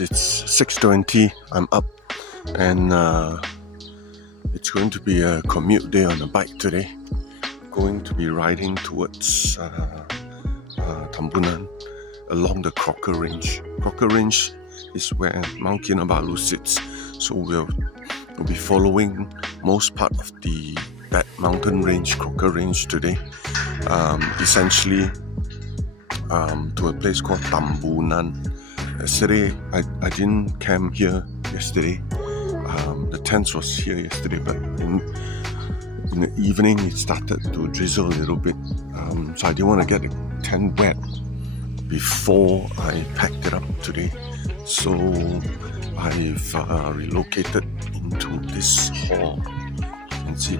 It's 6:20. I'm up, and it's going to be a commute day on a bike today. Going to be riding towards Tambunan along the Crocker Range. Crocker Range is where Mount Kinabalu sits, so we'll be following most part of that mountain range, Crocker Range today. Essentially, to a place called Tambunan. Yesterday, I didn't camp here yesterday. The tent was here yesterday, but in the evening it started to drizzle a little bit. So I didn't want to get the tent wet before I packed it up today. So I've relocated into this hall. You can see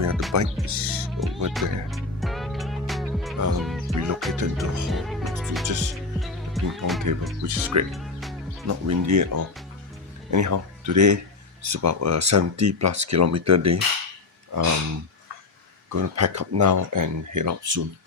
where the bike is over there. Relocated into the hall. It's just ping pong table, which is great. Not windy at all. Anyhow, today it's about a 70+ kilometer day. Gonna pack up now and head out soon.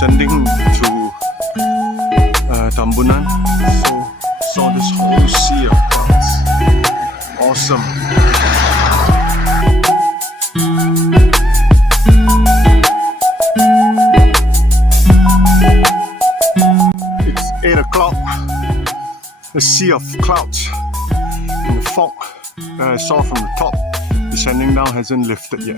Descending through Tambunan, so saw this whole sea of clouds. Awesome. It's 8 o'clock. The sea of clouds and the fog that I saw from the top descending down hasn't lifted yet.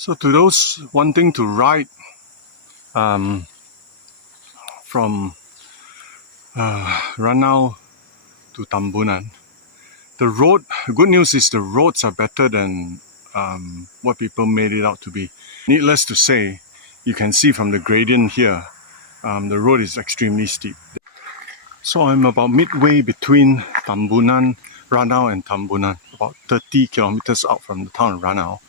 So to those wanting to ride from Ranau to Tambunan, the good news is the roads are better than what people made it out to be. Needless to say, you can see from the gradient here, the road is extremely steep. So I'm about midway between Tambunan, Ranau and Tambunan, about 30 kilometers out from the town of Ranau.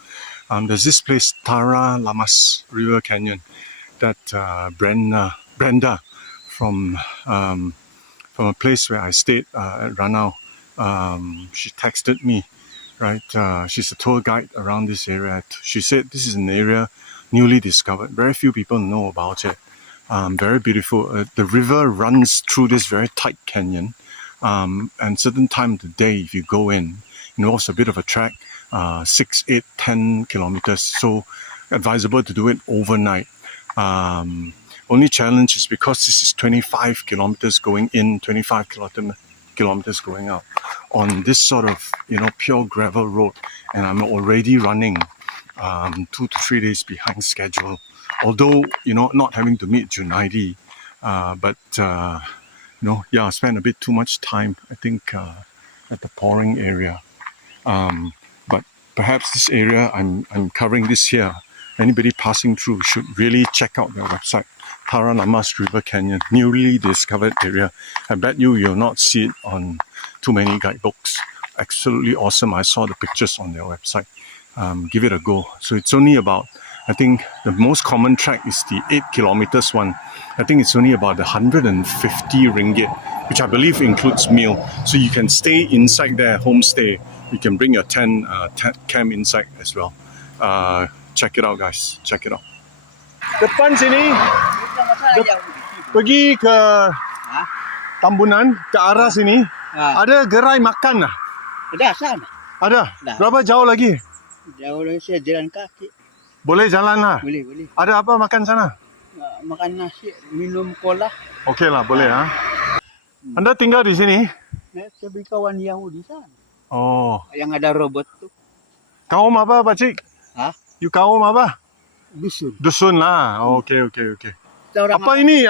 There's this place, Tara Lamas River Canyon, that Brenda from a place where I stayed at Ranau, she texted me, right? She's a tour guide around this area. She said this is an area newly discovered. Very few people know about it. Very beautiful. The river runs through this very tight canyon, and certain time of the day, if you go in, it's a bit of a trek. 6, 8, 10 kilometers, so advisable to do it overnight. Only challenge is because this is 25 kilometers going in, 25 kilometers going out on this sort of pure gravel road, and I'm already running 2 to 3 days behind schedule. Although not having to meet Junaidi, but I spent a bit too much time, I think, at the pouring area. But perhaps this area I'm covering this here, anybody passing through should really check out their website, Tara Lamas River Canyon, newly discovered area. I bet you'll not see it on too many guidebooks. Absolutely awesome. I saw the pictures on their website. Give it a go. So it's only about, I think the most common track is the 8 kilometers one. I think it's only about 150 ringgit, which I believe includes meal. So you can stay inside there, homestay. You can bring your tent camp inside as well. Check it out, guys. Check it out. Depan sini, pergi ke Tambunan, ke arah sini, ada gerai makan lah. Ada sana. Ada? Berapa jauh lagi? Jauh lagi saya jalan kaki. Boleh jalan lah? Boleh. Ada apa makan sana? Makan nasi, minum cola. Okey lah, boleh ha. Anda tinggal di sini? Saya beli kawan Yahudi sana. Oh. Yang ada robot tuh. Kaum apa, Pakcik? Hah? You kaum apa? Dusun. Dusun lah. Okay. Kita orang Apa ini?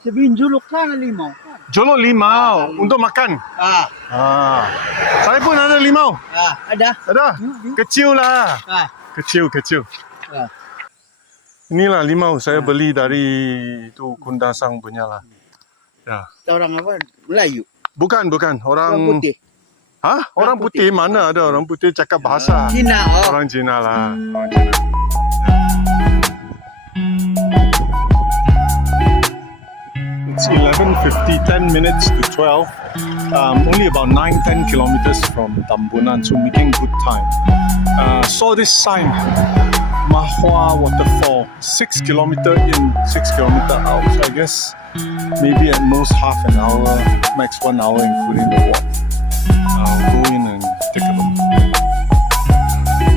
Sebin juluk sana limau. Jolok limau untuk makan. Saya pun ada limau. Ada. Ada? Kecil lah. Kecil. Inilah limau saya beli dari tu Kundasang punya lah. Ya. Kita orang apa? Melayu. Bukan. Orang Orang putih. Hah? Orang putih mana ada orang putih cakap bahasa. Cina. Orang Cina lah. It's 11:50, 10 minutes to 12. Only about 9-10 kilometers from Tambunan, so making good time. Saw this sign, Mahua Waterfall, 6 kilometer in, 6 kilometer out. So I guess maybe at most half an hour, max 1 hour, including the walk. I'll go in and take a look.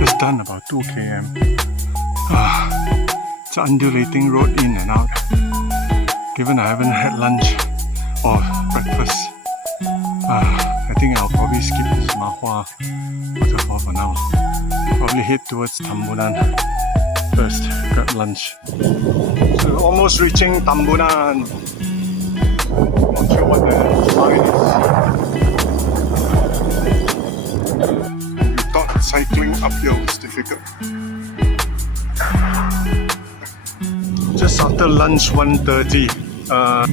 Just done about 2 km. It's an undulating road in and out. Given I haven't had lunch or breakfast, I think I'll probably skip this Mahua waterfall for now. Probably head towards Tambunan first, grab lunch. So almost reaching Tambunan. Not sure what the line is. You thought cycling uphill was difficult. Just after lunch, 1:30.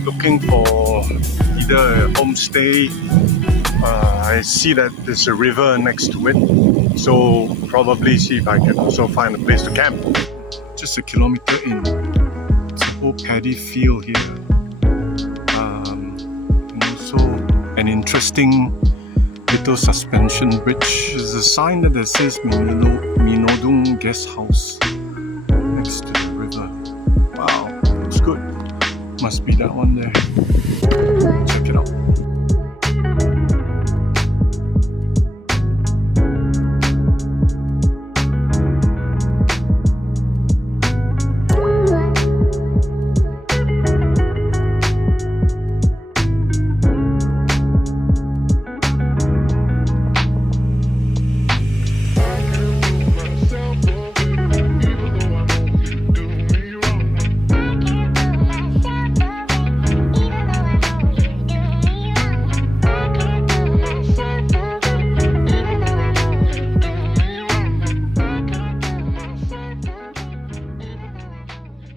Looking for either a homestay. I see that there's a river next to it, so probably see if I can also find a place to camp. Just a kilometer in, it's a whole paddy field here, and also an interesting little suspension bridge. There's a sign that says Minodoung guest house next to the river. Wow, looks good. Must be that one there. Check it out.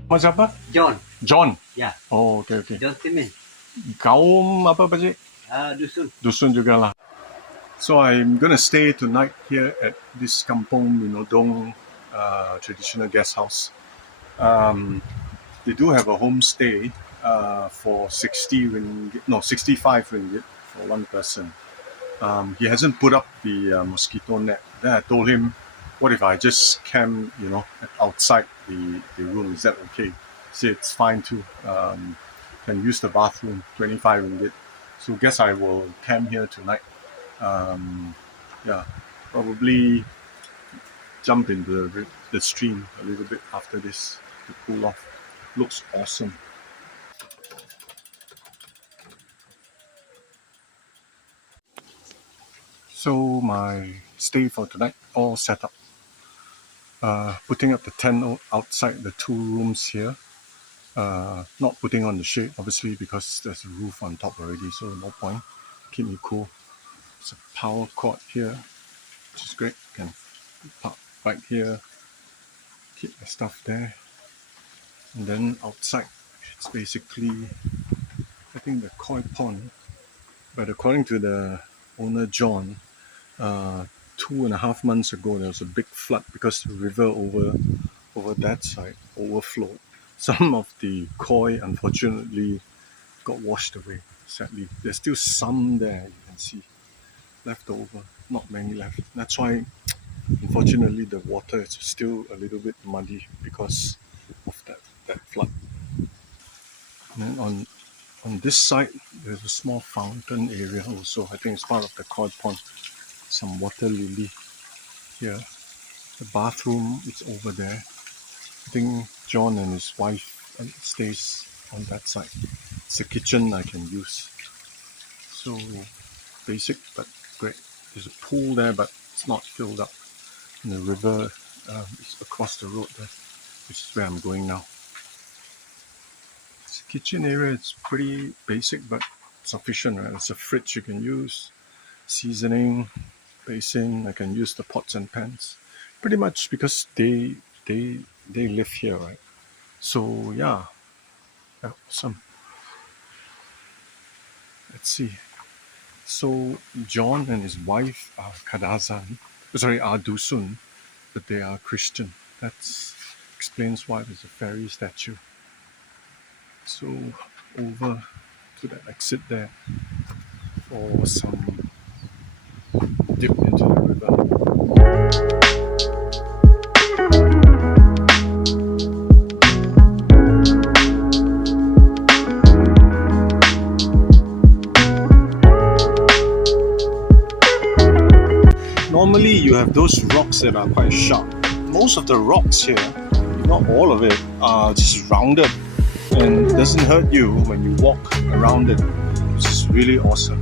Mas apa? John. Ya. Oh, okay. John Timin. Kaum apa Pakcik? Dusun. Dusun juga lah. So I'm gonna stay tonight here at this Kampung Minodoung traditional guest house. They do have a homestay for 65 ringgit for one person. He hasn't put up the mosquito net. Then I told him, what if I just camp, outside the room? Is that okay? He said it's fine too. Can use the bathroom, 25 ringgit. So guess I will camp here tonight. Probably jump into the stream a little bit after this to cool off. Looks awesome. So my stay for tonight all set up. Putting up the tent outside the 2 rooms here. Not putting on the shade obviously because there's a roof on top already, so no point. Keep me cool. There's a power cord here, which is great. Can park right here. Keep my stuff there. And then outside, it's basically, I think, the koi pond. But according to the owner John, 2.5 months ago there was a big flood because the river over that side overflowed. Some of the koi unfortunately got washed away, sadly. There's still some there, you can see, left over, not many left. That's why unfortunately the water is still a little bit muddy because of that flood. And then on this side there's a small fountain area also. I think it's part of the koi pond. Some water lily here. The bathroom is over there. I think John and his wife stays on that side. It's a kitchen I can use. So basic but great. There's a pool there but it's not filled up. And the river is across the road there, which is where I'm going now. It's a kitchen area. It's pretty basic but sufficient, right? There's a fridge you can use, seasoning, basin. I can use the pots and pans. Pretty much because they live here, right? So yeah, awesome. Let's see. So John and his wife are are Dusun, but they are Christian. That explains why there's a fairy statue. So over to that exit there for some dip into the river. Normally you have those rocks that are quite sharp. Most of the rocks here, not all of it, are just rounded and doesn't hurt you when you walk around it, which is really awesome.